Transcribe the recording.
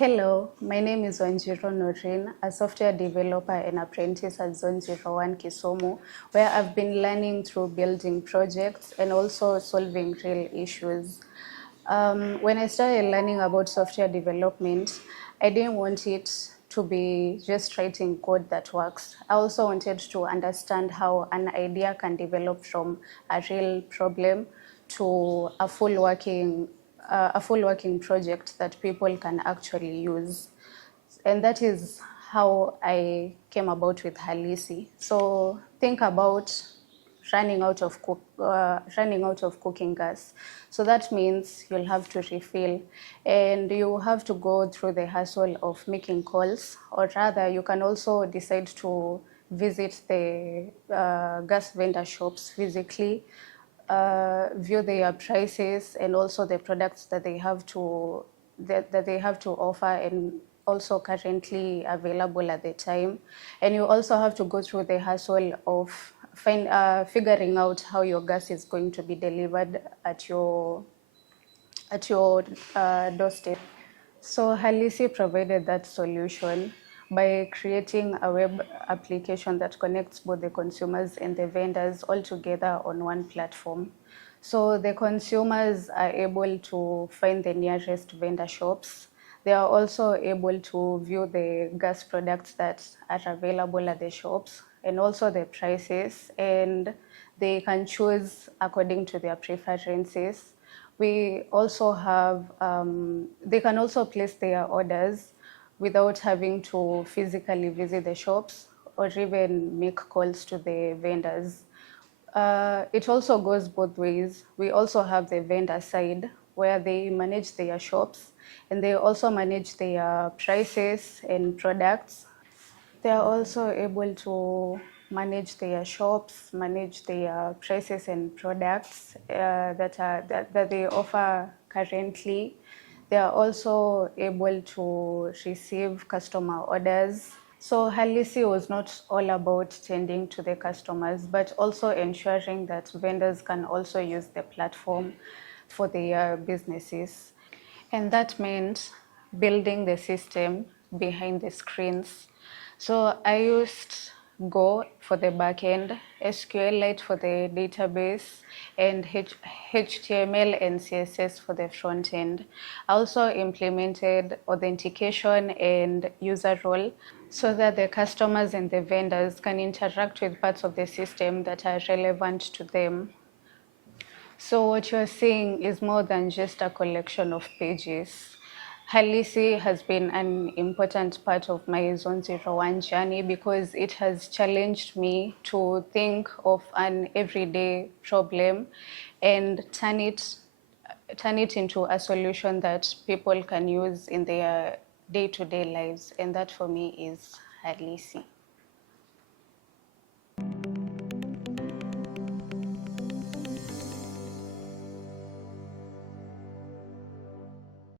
Hello, my name is Wanjiru Noreen, a software developer and apprentice at Zone01 Kisumu, where I've been learning through building projects and also solving real issues. When I started learning about software development, I didn't want it to be just writing code that works. I also wanted to understand how an idea can develop from a real problem to a full working project that people can actually use. And that is how I came about with Halisi. So think about running out of cooking gas. So that means you'll have to refill, and you have to go through the hassle of making calls, or rather, you can also decide to visit the gas vendor shops physically, view their prices and also the products that they have to offer and also currently available at the time. And you also have to go through the hassle of figuring out how your gas is going to be delivered at your doorstep. So Halisi provided that solution by creating a web application that connects both the consumers and the vendors all together on one platform. So the consumers are able to find the nearest vendor shops. They are also able to view the gas products that are available at the shops and also the prices, and they can choose according to their preferences. We also have, they can also place their orders without having to physically visit the shops or even make calls to the vendors. It also goes both ways. We also have the vendor side where they manage their shops and they also manage their prices and products. They are also able to manage their shops, manage their prices and products that they offer currently. They are also able to receive customer orders. So Halisi was not all about tending to the customers, but also ensuring that vendors can also use the platform for their businesses. And that meant building the system behind the screens. So I used Go for the backend, SQLite for the database, and HTML and CSS for the front end. I also implemented authentication and user role so that the customers and the vendors can interact with parts of the system that are relevant to them. So what you're seeing is more than just a collection of pages. Halisi has been an important part of my Zone01 journey because it has challenged me to think of an everyday problem and turn it into a solution that people can use in their day-to-day lives. And that for me is Halisi.